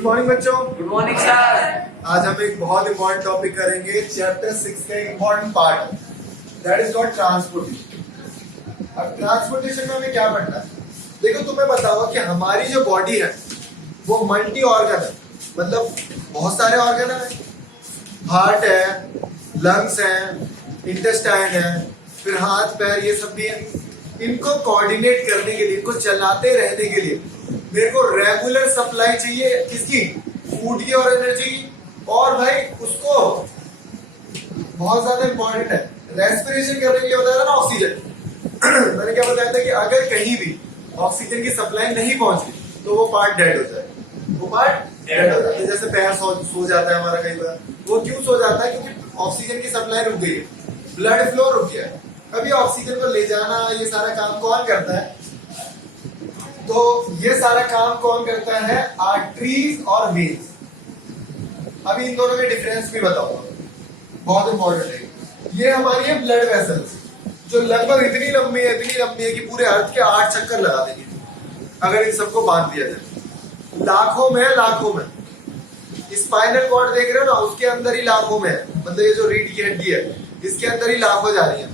Good morning बच्चों। Good morning sir. आज हम एक बहुत इंपॉर्टेंट टॉपिक करेंगे, चैप्टर 6 का important part, that is called transportation. अब ट्रांसपोर्टेशन में हमें क्या पढ़ना है? देखो, तुम्हें बताओ कि हमारी जो बॉडी है वो मल्टी ऑर्गन है, मतलब बहुत सारे ऑर्गन है। हार्ट है, लंग्स है, इंटेस्टाइन है, फिर हाथ पैर, ये सब भी है। इनको कोऑर्डिनेट करने के लिए, इनको चलाते रहने के लिए मेरे को रेगुलर सप्लाई चाहिए, किसकी? फूड की और एनर्जी की। और भाई उसको बहुत ज्यादा इंपॉर्टेंट है, रेस्पिरेशन करने के लिए बताया था ना, ऑक्सीजन। मैंने क्या बताया था कि अगर कहीं भी ऑक्सीजन की सप्लाई नहीं पहुंची तो वो पार्ट डेड हो जाए, वो पार्ट डेड हो जाता है। जैसे पैर सो जाता है हमारा कई बार, वो क्यों सो जाता है? क्योंकि ऑक्सीजन की सप्लाई रुक गई है, ब्लड फ्लो रुक गया है। अभी ऑक्सीजन को ले जाना, ये सारा काम कौन करता है? तो ये सारा काम कौन करता है? आर्टरीज और वेन्स। अभी इन दोनों में डिफरेंस भी बताऊंगा, बहुत इंपॉर्टेंट है। ये हमारी है ब्लड वेसल्स, जो लगभग इतनी लंबी है कि पूरे अर्थ के 8 चक्कर लगा देंगे अगर इन सबको बांध दिया जाए। लाखों में स्पाइनल कॉर्ड देख रहे हो ना, उसके अंदर ही लाखों में है, मतलब ये जो रीढ़ की हड्डी है इसके अंदर ही लाखों जा रही है।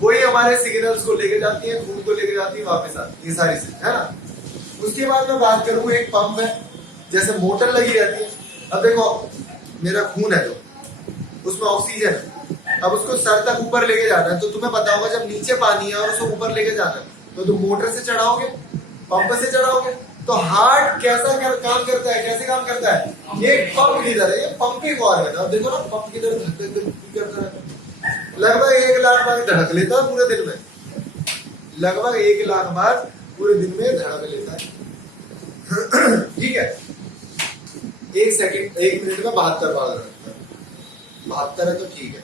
वही हमारे सिग्नल्स को लेके जाती है, खून को लेके जाती है, वापस आती है, ये सारी चीजें है ना। उसके बाद मैं बात करूँ, एक पंप है, जैसे मोटर लगी रहती है। अब देखो, मेरा खून है जो, उसमें ऑक्सीजन है, अब उसको सर तक ऊपर लेके जाना है। तो तुम्हें पता होगा, जब नीचे पानी है और उसको ऊपर लेके जाना है तो तुम मोटर से चढ़ाओगे, पंप से चढ़ाओगे। तो हार्ट काम करता है, कैसे काम करता है? ये पंप किधर है? ये पंपिंग ऑर्गन है। देखो ना, पंप किधर करता है, लगभग 1 लाख बार धड़क लेता है पूरे दिन में, लगभग 1 लाख बार पूरे दिन में धड़क लेता है। ठीक है, 1 मिनट में 72 बार धड़कता है। 72 है तो ठीक है,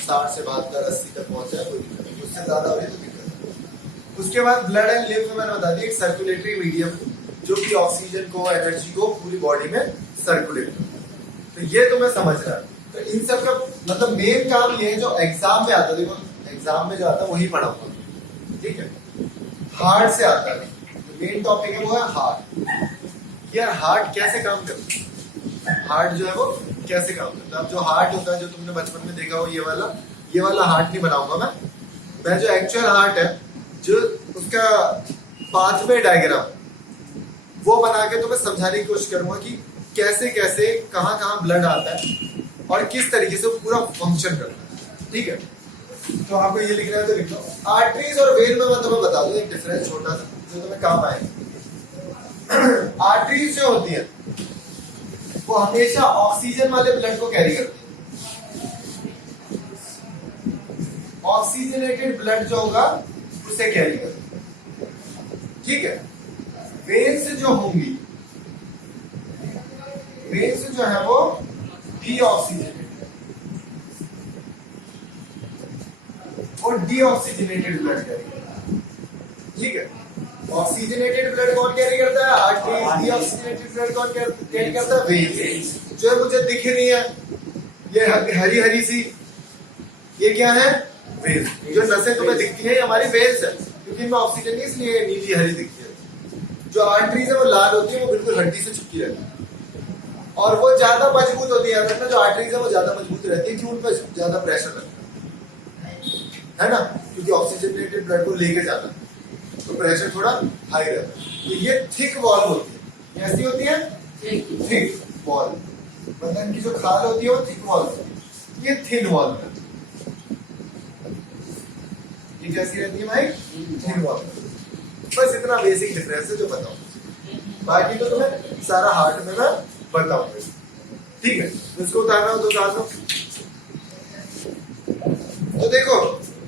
60 से 72 80 तक पहुंचा है, कोई दिक्कत नहीं। उससे ज्यादा हो रही तो दिक्कत है। उसके बाद ब्लड एंड लिम्फ में मैंने बता दिया, एक सर्कुलेटरी मीडियम जो कि ऑक्सीजन को, एनर्जी को पूरी बॉडी में सर्कुलेट करता है। तो ये तुम्हें समझ रहा है। तो इन सब का मतलब मेन काम ये है, जो एग्जाम में आता है। देखो, एग्जाम में जो आता है वही पढ़ाऊंगा, ठीक है। हार्ट से आता है, मेन टॉपिक है वो है हार्ट। यार हार्ट कैसे काम करता है? हार्ट जो है वो कैसे काम करता है? अब जो हार्ट होता है, जो तुमने बचपन में देखा हो, ये वाला हार्ट नहीं बनाऊंगा मैं जो एक्चुअल हार्ट है, जो उसका 5वां डायग्राम, वो बना के तुम्हें समझाने की कोशिश करूंगा कि कैसे कैसे कहां कहां ब्लड आता है और किस तरीके से वो पूरा फंक्शन करता है, ठीक है। तो आपको ये लिखना है तो लिख लो। आर्टरीज और वेन में मैं तुम्हें बता दूं एक डिफरेंस छोटा सा, जो तुम्हें काम आएगा। आर्टरीज जो होती है वो हमेशा ऑक्सीजन वाले ब्लड को कैरी करती है, ऑक्सीजनेटेड ब्लड जो होगा उसे कैरी करती है, ठीक है। वेन्स जो होंगी, वेन्स जो है वो डीऑक्सीजनेटेड और डीऑक्सीजनेटेड ब्लड कैरी करता है, ठीक है। ऑक्सीजनेटेड ब्लड कौन कैरी करता है? आर्टरीज। डीऑक्सीजनेटेड ब्लड कौन कैरी करता है? वेन्स। जो है मुझे दिख रही है, ये हरी हरी सी, ये क्या है? वेन्स। जो नसें तुम्हें दिखती है हमारी वेन्स है, क्योंकि इनमें ऑक्सीजन नहीं, इसलिए नीली हरी दिखती है। जो आर्टरीज है वो लाल होती है, वो बिल्कुल हड्डी से चिपकी रहती है और वो ज्यादा मजबूत होती है। जो आर्टरीज है वो ज्यादा मजबूत रहती है, क्यों? उन पर ज्यादा प्रेशर लगता है ना, क्योंकि ऑक्सीजनेटेड ब्लड को लेके जाना तो प्रेशर थोड़ा हाई रहता है। तो ये थिक वॉल होती है, कैसी होती है? Thick wall. बदन की जो खाल होती है वो थिक वॉल होती है, ये थिन वॉल है। ये कैसी रहती है भाई? Thin wall. बस इतना बेसिक डिफरेंस है जो बताऊं, बाकी तो तुम्हें सारा हार्ट में मैं बताऊंगा, ठीक है। इसको उतारना हो तो उतार दो। तो देखो,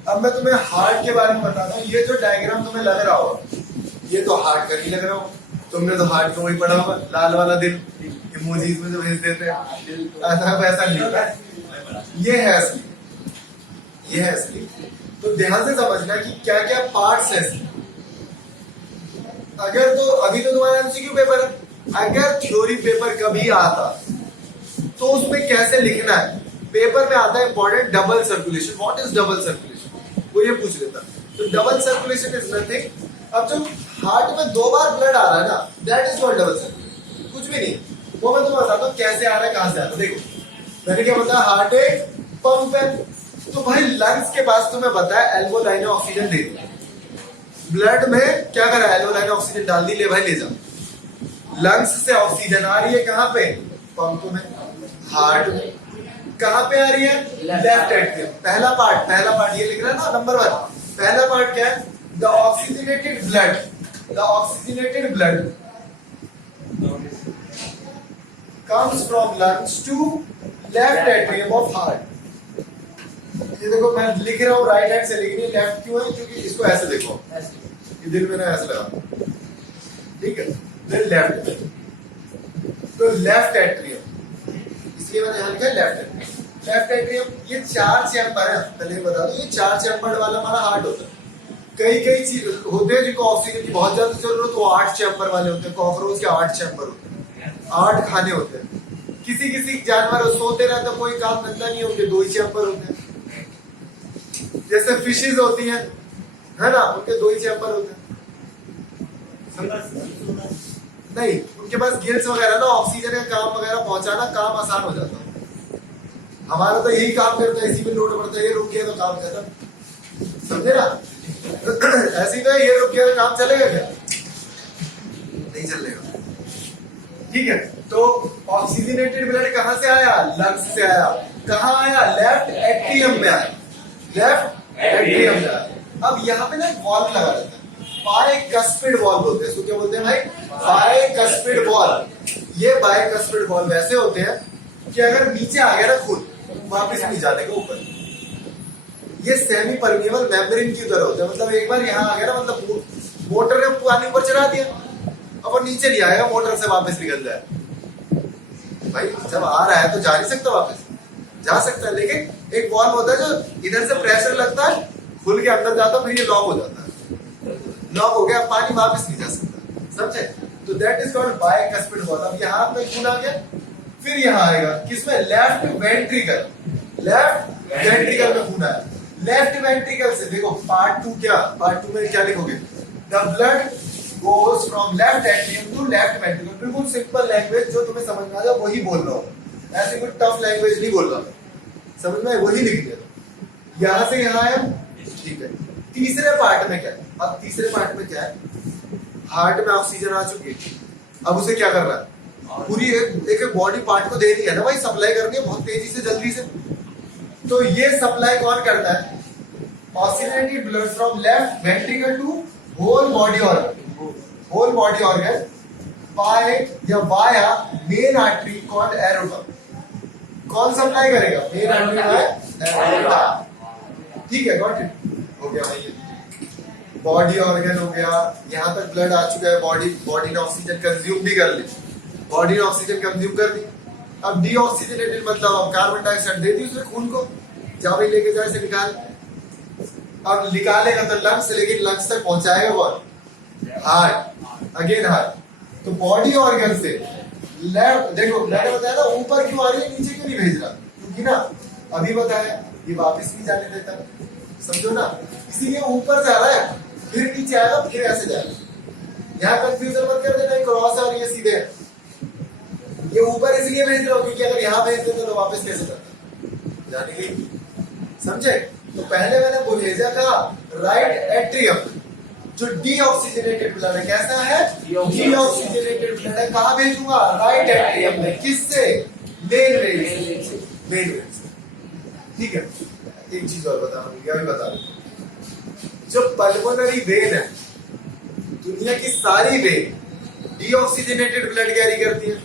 अब मैं तुम्हें हार्ट के बारे में बताता हूँ। ये जो डायग्राम तुम्हें लग रहा होगा, ये तो हार्ट का नहीं लग रहा हो, तुमने तो हार्ट को वही पढ़ा होगा, लाल वाला दिल इमोजीज में जो भेज देते हैं, ऐसा नहीं होता। ये है असली, ये है असली। तो ध्यान से समझना कि क्या क्या पार्ट्स है। अगर तो अभी तो तुम्हारा एमसीक्यू पेपर है, अगर थ्योरी पेपर कभी आता तो उसमें कैसे लिखना है? पेपर में आता है important double circulation. What is double circulation? वो ये पूछ लेता। तो डबल सर्कुलेशन इज नथिंग, अब जो हार्ट में 2 बार ब्लड आ रहा है ना, that is called double circulation. कुछ कुछ भी नहीं, वो मैं तुम्हें बताता हूँ कैसे आ रहा है, कहां से आ रहा है। देखो मैंने क्या बताया, हार्ट एक पंप है, तो भाई लंग्स के पास तुम्हें बताया एल्बो लाइन ऑक्सीजन दे दी, ब्लड में क्या करा, एल्बो लाइन ऑक्सीजन डाल दी, ले भाई ले जा। लंग्स से ऑक्सीजन आ रही है कहां पे, पंप में, हार्ट में। कहां पे आ रही है, लेफ्ट एट्रियम। पहला पार्ट ये लिख रहा है ना, नंबर 1, पहला पार्ट क्या है, the oxygenated blood comes from lungs to left atrium of heart। ये देखो मैं लिख रहा हूँ राइट हैंड से, लिखनी लेफ्ट क्यों है, क्योंकि इसको ऐसे देखो, ये दिल में ना ऐसे लगा, ठीक है, फिर लेफ्ट, तो लेफ्ट एट्रियम, इसलिए मैंने यहाँ लिखा लेफ्ट एट्रियम। ये 4 चैम्बर है, पहले बता दो, ये 4 चैम्बर वाला हमारा हार्ट होता है। कई चीज होते हैं जिनको ऑक्सीजन की बहुत ज्यादा जरूरत, वो 8 चैम्बर वाले होते हैं, कॉकरोच के 8 चैम्बर होते हैं, 8 खाने होते हैं। किसी जानवर सोते रहते, कोई काम धंधा नहीं, होते 2 ही चैम्बर होते हैं। जैसे फिशेज होती हैं, है ना, उनके 2 ही चैम्बर होते हैं। नहीं, उनके पास गिल्स वगैरह ना, ऑक्सीजन का काम वगैरह पहुंचाना, काम आसान हो जाता है। हमारा तो यही काम करता है, इसी में लोड पड़ता है, ये रुक गया तो काम खत्म, समझे ना। ऐसी तो ये रुक गया तो काम चलेगा क्या, नहीं चलेगा, ठीक है। तो ऑक्सीजनेटेड ब्लड कहां से आया, लंग्स से आया, कहां आया, लेफ्ट एट्रियम में आया, लेफ्ट एट्रियम में आया। अब यहाँ पे ना वॉल्व लगा रहता है, बायकस्पिड वॉल्व बोलते हैं, इसको क्या बोलते हैं भाई, बायकस्पिड वॉल्व। ये बायकस्पिड वॉल्व ऐसे होते हैं कि अगर नीचे आ गया ना खून, वापस नहीं जाने का ऊपर। ये सेमी परमेबल मेम्ब्रेन की तरह होता है, मतलब एक बार यहाँ आ गया ना, मतलब मोटर ने पानी ऊपर चढ़ा दिया, अब वो नीचे नहीं आएगा, मोटर से वापस निकल जाए। भाई जब आ रहा है तो जा नहीं सकता, वापस जा सकता है, लेकिन एक वॉल्व होता है जो इधर से प्रेशर लगता है, खुल के अंदर जाता है, फिर ये लॉक हो जाता है, लॉक हो गया, पानी वापस नहीं जा सकता, समझे। तो that is called bicuspid valve. अब यहाँ पे खून आ गया, फिर यहाँ आएगा किसमें, लेफ्ट वेंट्रिकल, लेफ्ट वेंट्रिकल में खून आया। लेफ्ट वेंट्रिकल से देखो पार्ट 2 क्या, पार्ट 2 में क्या लिखोगे, the blood goes from left atrium to left ventricle। बिल्कुल सिंपल लैंग्वेज, जो तुम्हें समझ में आ जाए वही बोल रहा हूँ, ऐसे कोई टफ लैंग्वेज नहीं बोल रहा, समझ में वही लिख दिया। यहां से यहां है, ठीक है। तीसरे पार्ट में क्या है, अब तीसरे पार्ट में क्या है, हार्ट में ऑक्सीजन आ चुकी है, अब उसे क्या करना है, पूरी एक बॉडी पार्ट को देनी है ना भाई, सप्लाई करनी है बहुत तेजी से, जल्दी से। तो ये सप्लाई कौन करता है, oxygenated blood from left ventricle to whole body organ by या via main artery called aorta. कौन सप्लाई करेगा, मेन आर्टरी बाय एरोटा, ठीक है, गॉट इट, हो गया भाई। बॉडी ऑर्गन हो गया, यहां तक ब्लड आ चुका है, बॉडी ने ऑक्सीजन कंज्यूम भी कर ली, बॉडी ने ऑक्सीजन कंज्यूम कर दी। अब डीऑक्सीजनेटेड मतलब कार्बन डाइऑक्साइड दे दी उसने खून को, जा भाई लेके जाए से निकाल। अब निकालेगा तो लंग्स, लेकिन लंग्स तक पहुंचाएगा कौन, हार्ट, अगेन हार्ट। तो बॉडी ऑर्गन से लेफ्ट, देखो मैंने बताया ना ऊपर क्यों आ रही है, नीचे क्यों नहीं भेज रहा, क्योंकि ना अभी बताया ये वापस नहीं जाने देता, समझो ना, इसीलिए ऊपर जा रहा है, फिर नीचे आएगा, फिर ऐसे जाएगा। यहाँ कंफ्यूजन मत कर देना, क्रॉस आ रही है सीधे, ये ऊपर इसलिए भेज रहा हूँ क्योंकि अगर यहाँ भेज देते तो वापस कैसे करता, जाने की, समझे। तो पहले मैंने भेजा था राइट एट्रियम, जो डीऑक्सीजनेटेड ब्लड है, कैसा है, डीऑक्सीजनेटेड ब्लड है, कहां भेजूंगा, राइट एट्रियम में, किससे, मेन वेन से, मेन वेन से, ठीक है। एक चीज और बता दूं, क्या भी बता दूं, जो पल्मोनरी वेन है, दुनिया की सारी वेन डीऑक्सीजनेटेड ब्लड कैरी करती है,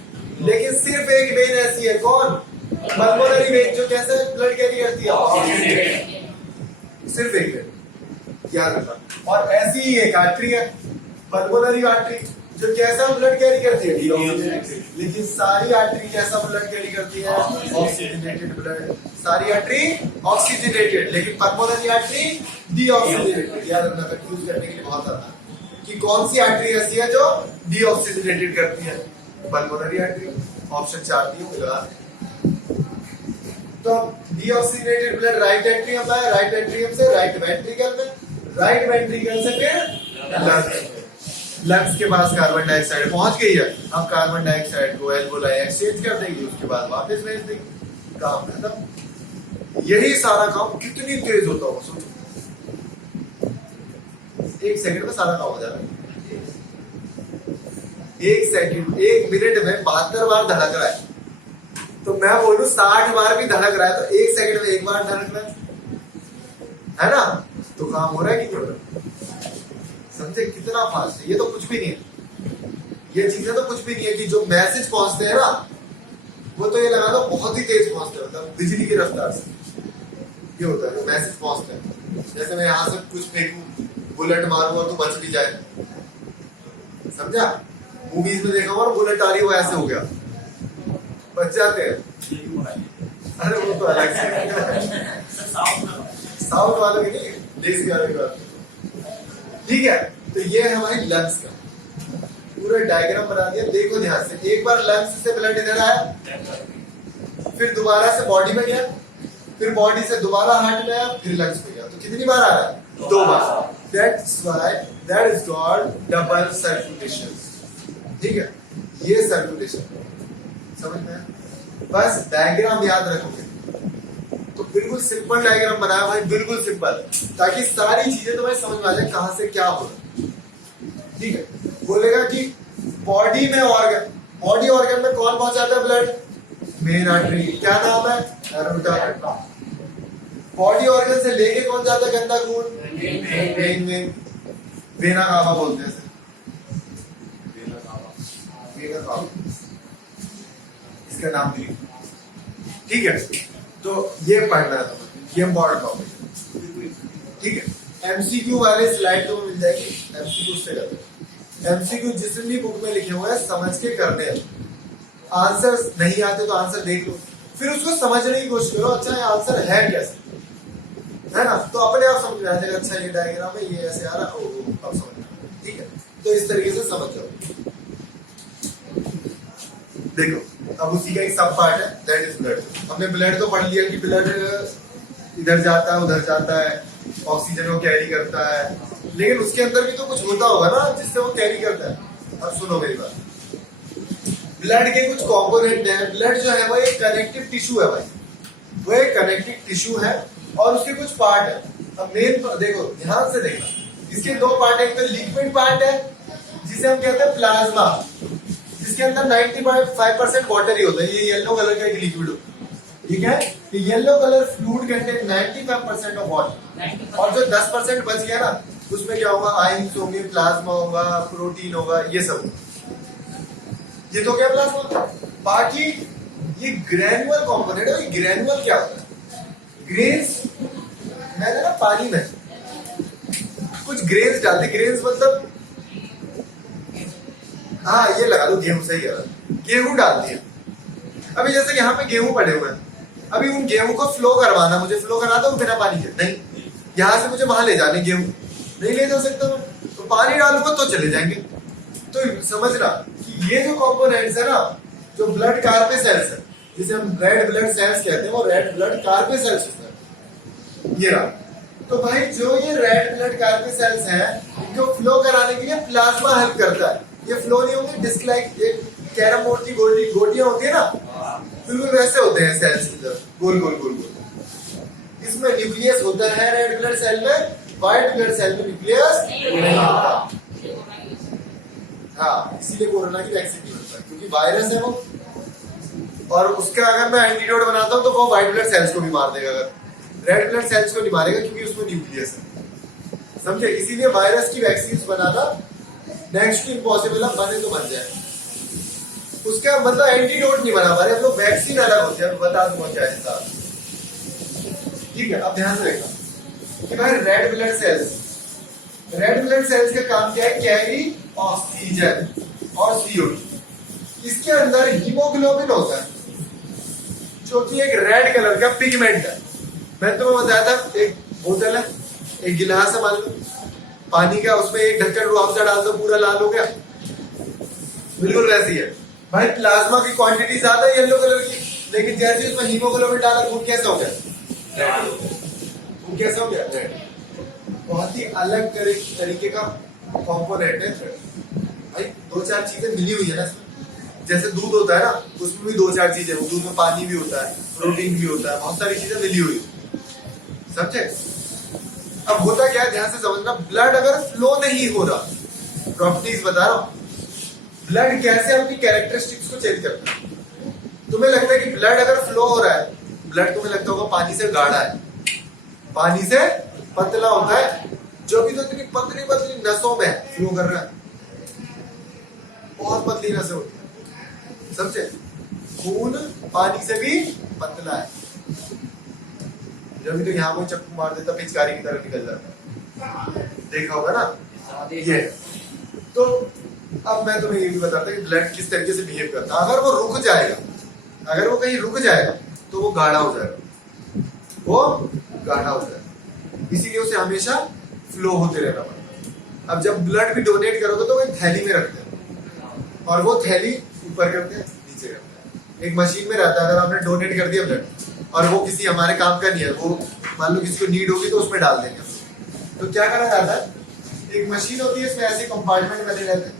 लेकिन सिर्फ एक वेन ऐसी है, कौन, पल्मोनरी वेन, जो कैसे ब्लड कैरी करती है, ऑक्सीजनेटेड, सिर्फ एक वेन, याद रखना। और ऐसी ही एक आर्टरी है, पल्मोनरी आर्टरी, जो कैसा ब्लड कैरी करती है, डीऑक्सीजनेटेड, लेकिन सारी आर्टरी कैसा ब्लड कैरी करती है, ऑक्सीजनेटेड ब्लड। सारी आर्टरी ऑक्सीजनेटेड, लेकिन पल्मोनरी आर्टरी डीऑक्सीजनेटेड। याद रखना, कंफ्यूज करने के लिए बहुत आता है कि कौन सी आर्टरी ऐसी है जो डीऑक्सीजनेटेड करती है, पल्मोनरी आर्टरी। ऑप्शन 4 दिए लगा। तो डीऑक्सीजनेटेड ब्लड राइट एट्रियम में, राइट एट्रियम से राइट वेंट्रिकल में, राइट वेंट्रिकल से फिर लंग्स में। लंग्स के पास कार्बन डाइऑक्साइड पहुंच गई है, अब कार्बन डाइऑक्साइड को एल्वोलाई एक्सचेंज कर देगी, उसके बाद वापस भेज देगी, काम खत्म। यही सारा काम कितनी तेज होता होगा सोचो, 1 सेकंड में सारा काम हो जाएगा। 1 सेकंड, 1 मिनट में 72 बार धड़क रहा है, तो मैं बोलूं 60 बार भी धड़क रहा है, तो 1 सेकंड में 1 बार धड़क रहा है ना, तो काम हो रहा है कि नहीं हो रहा? समझे कितना फास्ट है? ये तो कुछ भी नहीं है, ये चीजें तो कुछ भी नहीं है कि जो मैसेज पहुंचते हैं ना, वो तो ये लगा लो बहुत ही तेज पहुंचते हैं, मतलब बिजली की रफ्तार से ये होता है, जो मैसेज पहुंचते हैं। जैसे मैं यहाँ से कुछ फेंकूं, बुलेट मारूंगा तो बच भी जाए, समझा? मूवीज में देखा हुआ बुलेट आ रही वो ऐसे हो गया, बच जाते हैं। अरे वो तो अलग से साउथ वालों की नहीं, देश वालों की बात। ठीक है, तो ये है हमारी लंग्स का पूरा डायग्राम बना दिया। देखो ध्यान से, एक बार लंग्स से ब्लड इधर आया, फिर दोबारा से बॉडी में गया, फिर बॉडी से दोबारा हार्ट में आया, फिर लंग्स में गया, तो कितनी बार आ रहा है? 2 बार। That's why that is called double circulation। ठीक है, ये सर्कुलेशन समझ में? बस डायग्राम याद रखोगे तो बिल्कुल सिंपल डायग्राम बनाया भाई, बिल्कुल सिंपल, ताकि सारी चीजें तुम्हें समझ में आ जाए कहां से क्या हो रहा है। ठीक है, बोलेगा कि बॉडी में ऑर्गन, बॉडी ऑर्गन में कौन पहुंचाता है ब्लड? मेन आर्टरी, क्या नाम है? एरोटा। बॉडी ऑर्गन से लेके कौन जाता है गंदा खून? वेन में, वेना कावा बोलते हैं, वेना कावा, इसका नाम भी। ठीक है, तो ये पढ़ना है तुम्हें, ये इम्पोर्टेंट टॉपिक। ठीक है, एमसीक्यू वाले स्लाइड तुम्हें मिल जाएगी, एमसीक्यू से करते। एमसीक्यू जिस भी बुक में लिखे हुए हैं समझ के करने हैं, आंसर नहीं आते तो आंसर देख लो, फिर उसको समझने की कोशिश करो, अच्छा ये आंसर है कैसे, है ना? तो अपने आप समझ में आ जाएगा, अच्छा ये डायग्राम है, ये ऐसे आ रहा है, अब समझ में। ठीक है, तो इस तरीके से समझ जाओ। देखो, अब उसी का एक सब पार्ट है, दैट इज ब्लड। हमने ब्लड तो पढ़ लिया कि ब्लड इधर जाता है, उधर जाता है, ऑक्सीजन को कैरी करता है, लेकिन उसके अंदर भी तो कुछ होता होगा ना जिससे वो कैरी करता है। अब सुनो मेरी बात, ब्लड के कुछ कंपोनेंट हैं। ब्लड जो है वो एक कनेक्टिव टिश्यू है भाई, वो एक कनेक्टिव टिश्यू है और उसके कुछ पार्ट है। अब मेन देखो, ध्यान से देखना, इसके 2 पार्ट है, एक तो लिक्विड पार्ट है जिसे हम कहते हैं प्लाज्मा, जिसके अंदर 95% वाटर ही होता है, ये येलो कलर का एक लिक्विड होता है। ठीक है, तो yellow colour fluid contain 95% of water, और जो 10% बच गया ना, उसमें क्या होगा? आयंस होंगे, प्लाज्मा होगा, प्रोटीन होगा, ये सब। ये तो क्या प्लाज्मा। बाकी ये ग्रेनुअल कंपोनेंट है। ये ग्रेनुअल क्या होता है? ग्रेन्स, मैंने ना पानी में कुछ ग्रेन्स डाल दी, ग्रेन्स मतलब हाँ ये लगा लो, गेहूं, सही है, गेहूं डाल दिया। अभी जैसे यहाँ पे गेहूं पड़े हुए हैं, अभी उन गेहूं को फ्लो करवाना, मुझे फ्लो करा दो बिना पानी के? नहीं, यहाँ से मुझे वहां ले जाने, गेहूं नहीं ले जा सकता मैं, तो पानी डालूंगा तो चले जाएंगे। तो समझना कि ये जो कंपोनेंट्स है ना, जो ब्लड कार्पेसेल्स है, जिसे हम रेड ब्लड सेल्स कहते हैं, वो रेड ब्लड कार्पेसेल्स है। ये रहा, तो भाई जो ये रेड ब्लड कार्पेसेल्स हैं, इनको फ्लो कराने के लिए प्लाज्मा हेल्प करता है। ये फ्लो नहीं होंगे, डिस्क लाइक एक कैरम बोर्ड की गोटियां होती है ना, बिल्कुल वैसे होते हैं सेल्स की तरह, गोल गोल गोल गोल। इसमें न्यूक्लियस होता है रेड ब्लड सेल में, व्हाइट ब्लड सेल में न्यूक्लियस नहीं होता। हाँ, इसीलिए कोरोना की वैक्सीन नहीं होता, क्योंकि वायरस है वो, और उसका अगर मैं एंटीडोट बनाता हूँ तो वो व्हाइट ब्लड सेल्स को भी मार देगा, अगर रेड ब्लड सेल्स को नहीं मारेगा, क्योंकि उसमें न्यूक्लियस है। समझे? इसीलिए वायरस की वैक्सीन बनाना नेक्स्ट टू इम्पॉसिबल है, बने तो बन जाए। उसका मतलब एंटीडोट नहीं बना पा रहे हम लोग, वैक्सीन अलग होती है, बता दूंगा क्या हिसाब। ठीक है, अब ध्यान से देखना कि भाई रेड ब्लड सेल्स का काम क्या है? कैरी ऑक्सीजन और CO2। इसके अंदर हीमोग्लोबिन होता है, जो कि एक रेड कलर का पिगमेंट है। मैंने तुम्हें बताया था, एक बोतल है, एक गिलास है मान लो पानी का, उसमें एक ढक्कन रूअफ़ज़ा डाल दो, पूरा लाल हो गया, बिल्कुल वैसी है भाई। प्लाज्मा की क्वांटिटी ज्यादा है येलो कलर की, लेकिन जैसे उसमें हीमोग्लोबिन डाला, खून कैसा हो गया? खून कैसा हो गया? बहुत ही अलग तरीके का कंपोनेंट है। दो चार चीजें मिली हुई है ना इसमें। जैसे दूध होता है ना, उसमें भी दो चार चीजें, दूध में पानी भी होता है, प्रोटीन भी होता है, बहुत सारी चीजें मिली हुई है, समझे। अब होता क्या है, ध्यान से समझना, ब्लड अगर फ्लो नहीं हो रहा, प्रॉपर्टीज बता रहा हूं, ब्लड कैसे अपनी कैरेक्टरिस्टिक्स को चेंज करता है। तुम्हें लगता है कि ब्लड अगर फ्लो हो रहा है, ब्लड तुम्हें लगता होगा पानी से गाढ़ा है, पानी से पतला होता है, जो भी तो इतनी पतली पतली नसों में फ्लो कर रहा है, बहुत पतली नसें होती है, समझे। खून पानी से भी पतला है, जब भी तो यहाँ कोई चक्कू मार देता पिचकारी की तरफ निकल जाता, देखा होगा ना ये। तो अब मैं तुम्हें ये भी बताता कि ब्लड किस तरीके से बिहेव करता है। अगर वो रुक जाएगा, अगर वो कहीं रुक जाएगा तो वो गाढ़ा हो जाएगा, वो गाढ़ा हो जाएगा, इसीलिए उसे हमेशा फ्लो होते रहना पड़ता है। अब जब ब्लड भी डोनेट करोगे तो वो एक थैली में रखते हैं, और वो थैली ऊपर करते हैं नीचे करते हैं, एक मशीन में रहता है। अगर आपने डोनेट कर दिया ब्लड और वो किसी हमारे काम का नहीं है, वो मान लो किसी को नीड होगी तो उसमें डाल देंगे, तो क्या करा जाता है, एक मशीन होती है, इसमें ऐसे कंपार्टमेंट बने रहते हैं,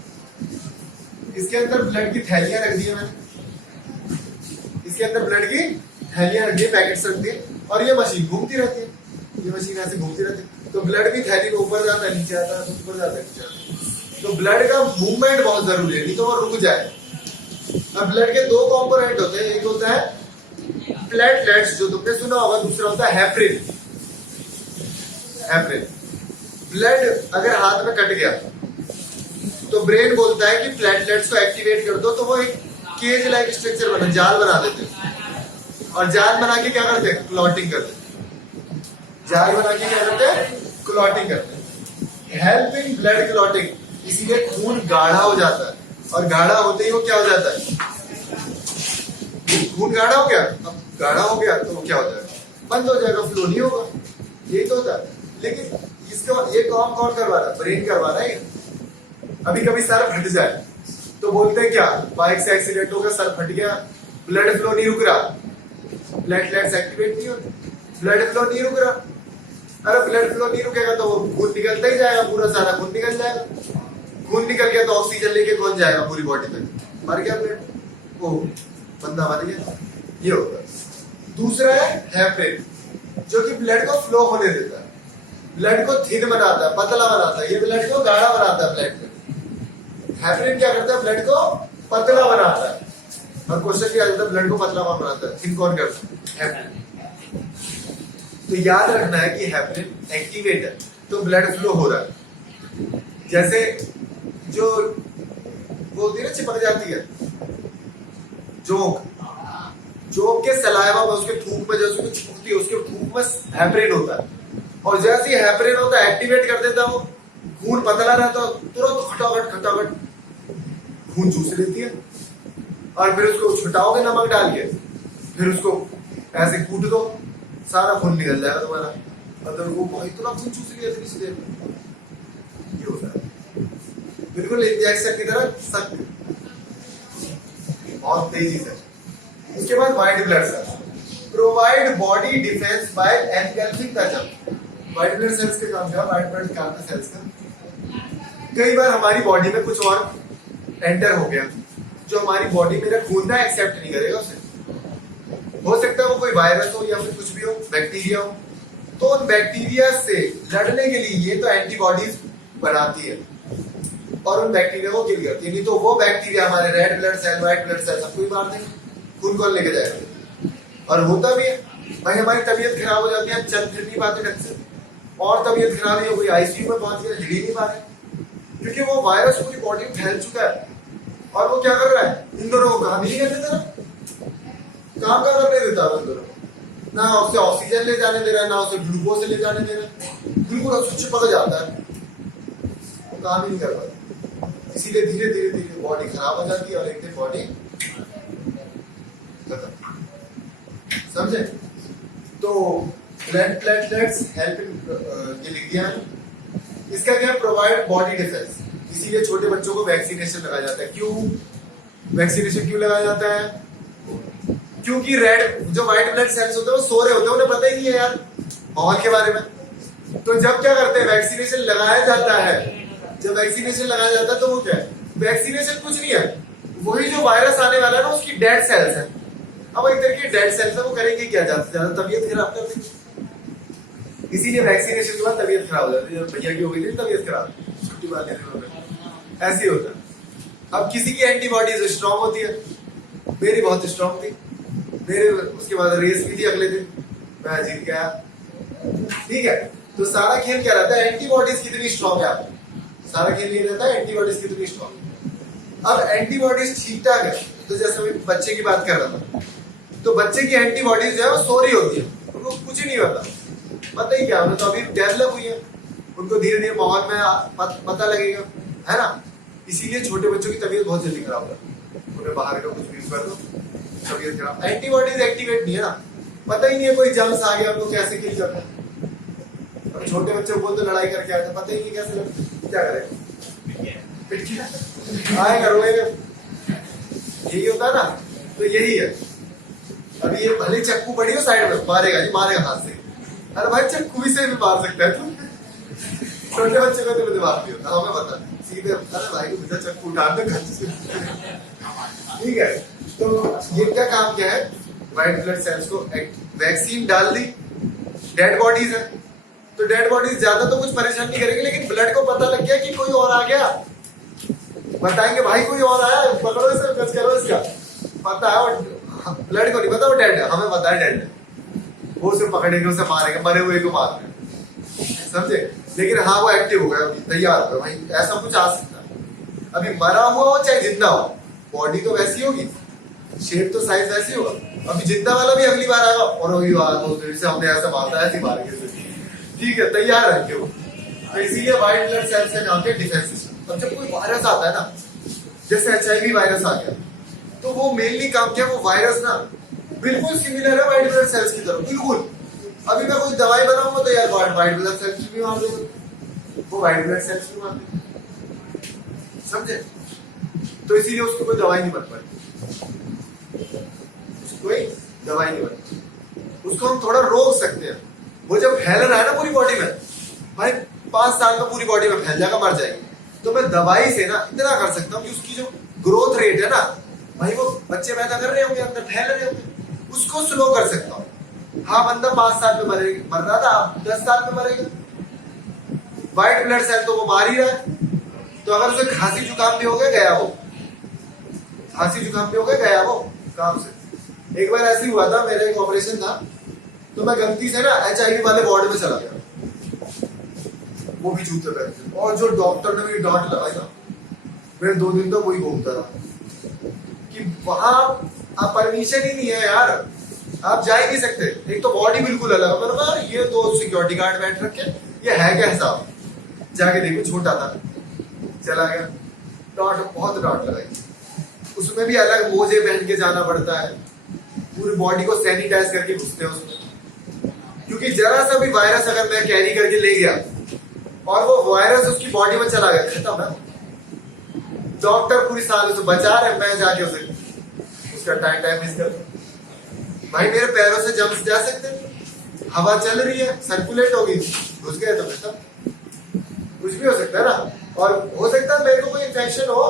इसके अंदर ब्लड की थैलियां रख दी है मैंने, इसके अंदर ब्लड की थैलियां रख दी, पैकेट्स रख दिए, और ये मशीन घूमती रहती है, ये मशीन ऐसे घूमती रहती है, तो ब्लड भी थैली में ऊपर जाता है, नीचे आता है, ऊपर जाता है, नीचे आता है। तो ब्लड का मूवमेंट बहुत जरूरी है, नहीं तो वो रुक जाए। अब ब्लड के दो कंपोनेंट होते हैं, एक होता है प्लेटलेट्स जो तुमने सुना होगा, दूसरा होता है हेपरिन। हेपरिन ब्लड अगर हाथ में कट गया तो ब्रेन बोलता है कि प्लेटलेट्स को एक्टिवेट कर दो, तो वो एक केज लाइक स्ट्रक्चर बना, जाल बना देते हैं, और जाल बना के क्या करते हैं, क्लॉटिंग करते हैं, जाल बना के क्या करते हैं, क्लॉटिंग करते हैं, हेल्प इन ब्लड क्लॉटिंग, इसीलिए खून गाढ़ा हो जाता है, और गाढ़ा होते ही वो क्या हो जाता है, खून गाढ़ा हो गया, अब गाढ़ा हो गया तो वो क्या हो जाएगा, बंद हो जाएगा, फ्लो नहीं होगा, यही तो होता है। लेकिन इसका ये काम कौन करवा रहा है, ब्रेन करवा रहा है। अभी कभी सर फट जाए तो बोलते हैं क्या, बाइक से एक्सीडेंट हो गया, सर फट गया, ब्लड फ्लो नहीं रुक रहा, प्लेटलेट्स एक्टिवेट नहीं होते, ब्लड फ्लो नहीं रुक रहा। अरे ब्लड फ्लो नहीं रुकेगा तो वो खून निकलता ही जाएगा, पूरा सारा खून निकल जाएगा, खून निकल गया तो ऑक्सीजन लेके कौन जाएगा पूरी बॉडी में, मर गया ब्लड, वो बंदा मर गया, ये होगा। दूसरा है हेपरिन, जो कि ब्लड को फ्लो होने देता है, ब्लड को थिन बनाता है, पतला बनाता है, ये ब्लड को गाढ़ा बनाता है ब्लड में। हेपरिन क्या करता है, ब्लड को पतला बनाता है, और क्वेश्चन क्या आता है, ब्लड को पतला कौन बनाता है, थिन कौन करता है, हेपरिन। तो याद रखना है कि हेपरिन एक्टिवेट है तो ब्लड फ्लो हो रहा है। जैसे जो बोलती है ना चिपक जाती है जोक, जोक के सलाइवा में, उसके थूक में जैसे चिपकती है, उसके थूक में हेपरिन होता है, और जैसे ही हेपरिन होता है एक्टिवेट कर देता है, वो खून पतला रहता है, तुरंत खटाखट खटाखट खून चूस लेती है, और फिर उसको छुटाओगे नमक डाल के, फिर उसको ऐसे कूट दो, सारा खून निकल जाएगा तुम्हारा, मतलब वो इतना खून चूस लिया इतनी सी देर में, ये होता है बिल्कुल इंजेक्शन की तरह सख्त, बहुत तेजी से। इसके बाद white blood cells provide body defence bye engulfing the germ. White blood cells के काम क्या, व्हाइट ब्लड काम का सेल्स का, कई बार हमारी बॉडी में कुछ और एंटर हो गया जो हमारी बॉडी में खून ना एक्सेप्ट नहीं करेगा उसे, हो सकता है वो कोई वायरस हो या फिर कुछ भी हो, बैक्टीरिया हो, तो उन बैक्टीरिया से लड़ने के लिए ये तो एंटीबॉडीज बनाती है और उन बैक्टीरिया को किल करती है, नहीं तो वो बैक्टीरिया हमारे red blood cell, white blood cell सबको ही मार देंगे, खून कौन लेके जाएगा। और होता भी है भाई, हमारी तबीयत खराब हो जाती है, चल फिर नहीं पाते ढंग से, और तबीयत खराब हो गई, आईसीयू में पहुंच गया, हिल ही नहीं पा रहे, क्योंकि वो वायरस पूरी बॉडी में फैल चुका है, और वो क्या कर रहा है, इन दोनों को काम ही नहीं करने देता, काम का करने देता है इन दोनों को, ना उसे ऑक्सीजन ले जाने दे रहा है, ना उसे ग्लूकोज ले जाने दे रहा है, बिल्कुल चिपक जाता है, वो काम ही नहीं कर पाता, इसीलिए धीरे धीरे धीरे बॉडी खराब हो जाती है, और एक दिन बॉडी खत्म, समझे। तो ब्लड प्लेटलेट्स हेल्प इन, ये लिख दिया है। इसका क्या, प्रोवाइड बॉडी डिफेंस, इसीलिए छोटे बच्चों को वैक्सीनेशन लगाया जाता है। क्यों वैक्सीनेशन क्यों लगाया जाता है, क्योंकि रेड जो व्हाइट ब्लड सेल्स होते हैं वो सो रहे होते हैं, उन्हें पता ही नहीं है यार माहौल के बारे में, तो जब क्या करते हैं, वैक्सीनेशन लगाया जाता है, जब वैक्सीनेशन लगाया जाता है तो वो क्या है, वैक्सीनेशन कुछ नहीं है, वही जो वायरस आने वाला है ना उसकी डेड सेल्स है। अब एक तरह की डेड सेल्स है, वो करेंगे क्या, ज्यादा से ज्यादा तबीयत खराब कर देंगे। इसीलिए वैक्सीनेशन के बाद तबीयत खराब हो जाती है। भैया की हो गई थी तबीयत खराब, छुट्टी मार लेने में, ऐसे ही होता है। अब किसी की एंटीबॉडीज स्ट्रांग होती है, मेरी बहुत स्ट्रांग थी, मेरे उसके बाद रेस भी थी अगले दिन, मैं जीत गया। ठीक है, तो सारा खेल क्या रहता है, एंटीबॉडीज कितनी स्ट्रांग है आपकी, सारा खेल ये रहता है एंटीबॉडीज कितनी स्ट्रांग। अब एंटीबॉडीज ठीक ठाक है, तो जैसे मैं बच्चे की बात कर रहा था, तो बच्चे की एंटीबॉडीज जो है वो सो रही होती है, उनको कुछ ही नहीं पता ही क्या, तो अभी डेवलप हुई है, उनको धीरे धीरे माहौल में पता लगेगा, है ना। इसीलिए छोटे बच्चों की तबीयत बहुत जल्दी खराब होती है, उन्हें बाहर का कुछ भी कर दो तबीयत खराब। एंटीबॉडीज एक्टिवेट नहीं है ना, पता ही नहीं है कोई जम्स आ गया उनको कैसे किल करना है। और छोटे बच्चे को तो लड़ाई करके आए थे, पता ही नहीं कैसे लड़ते, क्या करें, आएगा रोएगा, यही होता है ना। तो यही है, अभी ये भले चक्कू पड़ी हो साइड में, मारेगा जी, मारेगा हाथ से। अरे भाई चक्कू भी से भी मार सकता है तू, छोटे बच्चे को तो दिमाग नहीं होता, हमें पता सीधे, अरे भाई को बिना चक्कू उठा दे घर से। ठीक है, तो ये क्या काम क्या है, व्हाइट ब्लड सेल्स को वैक्सीन डाल दी, डेड बॉडीज है, तो डेड बॉडीज ज्यादा तो कुछ परेशान नहीं करेंगे, लेकिन ब्लड को पता लग गया कि कोई और आ गया, बताएंगे भाई कोई और आया, पकड़ो इसे, टच करो इसका, पता है, और ब्लड को नहीं पता वो डेड है, हमें पता है डेड है, वो उसे पकड़ेंगे, उसे मारेंगे, मरे हुए को मारेंगे, समझे। लेकिन हाँ वो एक्टिव हो गया, तैयार हो गया, भाई ऐसा कुछ आ सकता है। अभी मरा हुआ हो चाहे जिंदा हो, बॉडी तो वैसी होगी, शेप तो साइज वैसी होगा। अभी जिंदा वाला भी अगली बार आएगा और वही बात हो, जैसे हमने ऐसा मारता है ऐसे मारेंगे, ठीक है, तैयार रखे हो। तो इसीलिए व्हाइट ब्लड सेल्स का नाम है डिफेंस सिस्टम। अब जब कोई वायरस आता है ना, जैसे HIV वायरस आ गया, तो वो मेनली काम क्या, वो वायरस ना बिल्कुल सिमिलर है व्हाइट ब्लड सेल्स की तरह, बिल्कुल। अभी मैं कोई दवाई बनाऊंगा तो यार व्हाइट ब्लड सेल्स भी मार दूंगा, वो व्हाइट ब्लड सेल्स भी मार देंगे, समझे। तो इसीलिए उसको कोई दवाई नहीं बन पाती, कोई दवाई नहीं बनती, उसको हम थोड़ा रोक सकते हैं। वो जब फैल रहा है ना पूरी बॉडी में, भाई 5 साल में पूरी बॉडी में फैल जाएगा, मर जाएगी, तो मैं दवाई से ना इतना कर सकता हूँ कि उसकी जो ग्रोथ रेट है ना, भाई वो बच्चे पैदा कर रहे होंगे, अंदर फैल रहे होंगे, उसको स्लो कर सकता हूँ। हाँ बंदा 5 साल में मर रहा था, अब 10 साल में मरेगा। व्हाइट ब्लड सेल तो वो मार ही रहा है, तो अगर उसे खांसी जुकाम भी हो गया, गया वो, खांसी जुकाम भी हो गया, गया वो काम से। एक बार ऐसे ही हुआ था, मेरा एक ऑपरेशन था, तो मैं गलती से ना HIV वाले वार्ड में चला गया, वो भी जूते पहन के, और जो डॉक्टर ने मेरी डांट लगाई ना, मैं 2 दिन तक वही घूमता रहा कि वहां आप परमिशन ही नहीं है यार, आप जा ही नहीं सकते। एक तो बॉडी बिल्कुल अलग है, ये 2 सिक्योरिटी गार्ड बैठ रखे, ये है क्या हिसाब। जाके देखो, छोटा था, चला गया, डांट, बहुत डांट लगाई। उसमें भी अलग मोजे पहन के जाना पड़ता है, पूरी बॉडी को सैनिटाइज करके घुसते हैं उसमें, क्योंकि जरा सा भी वायरस अगर मैं कैरी करके ले गया और वो वायरस उसकी बॉडी में चला गया, खत्म है। डॉक्टर पूरी साल उसे बचा रहे, मैं जाके उसे उसका टाइम मिस कर। भाई मेरे पैरों से जम्स जा सकते, हवा चल रही है, सर्कुलेट होगी, घुस गए तो खत्म, कुछ भी हो सकता है ना। और हो सकता है मेरे को कोई इन्फेक्शन हो,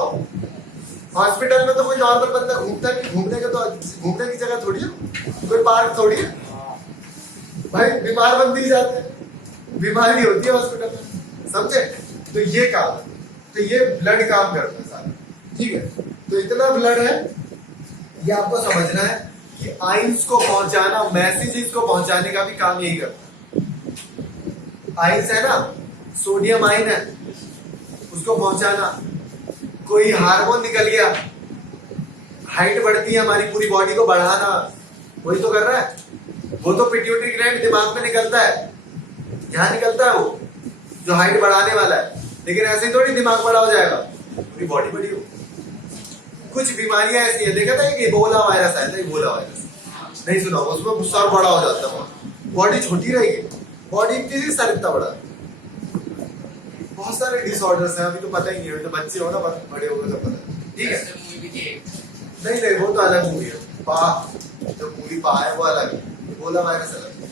हॉस्पिटल में तो कोई नॉर्मल बंदा घूमता नहीं, घूमने का तो घूमने की जगह थोड़ी है, कोई पार्क थोड़ी है, भाई बीमार बंदे ही जाते हैं, बीमारी होती है हॉस्पिटल में, समझे। तो ये काम है, तो ये ब्लड काम करता है सारा, ठीक है। तो इतना ब्लड है, ये आपको समझना है कि आइंस को पहुंचाना, मैसेजेस को पहुंचाने का भी काम यही करता है। आइंस है ना, सोडियम आइन है, उसको पहुंचाना। कोई हार्मोन निकल गया, हाइट बढ़ती है हमारी, पूरी बॉडी को बढ़ाना, वही तो कर रहा है। वो तो पिट्यूटरी ग्लैंड दिमाग में निकलता है, यहां निकलता है वो जो हाइट बढ़ाने वाला है, लेकिन ऐसे ही थोड़ी दिमाग बड़ा हो जाएगा, पूरी बॉडी बड़ी हो। कुछ बीमारियां ऐसी है, देखा था कि इबोला वायरस आया था, इबोला वायरस नहीं सुना, उसमें सर बड़ा हो जाता है, बॉडी छोटी रहेगी, बॉडी इतनी सी, सर इतना बड़ा। बहुत सारे डिसऑर्डर्स हैं, अभी तो पता ही नहीं है, तो बच्चे हो ना, बड़े हो गए तो पता, ठीक है। नहीं वो तो अलग मूवी है, पा, जो मूवी पा है वो अलग है, इबोला वायरस अलग,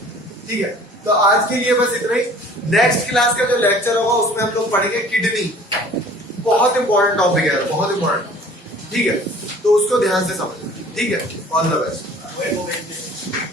ठीक है। तो आज के लिए बस इतना ही। नेक्स्ट क्लास का जो लेक्चर होगा उसमें हम लोग पढ़ेंगे किडनी, बहुत इंपॉर्टेंट टॉपिक है, बहुत इंपॉर्टेंट। ठीक है, तो उसको ध्यान से समझ। ठीक है, ऑल द बेस्ट।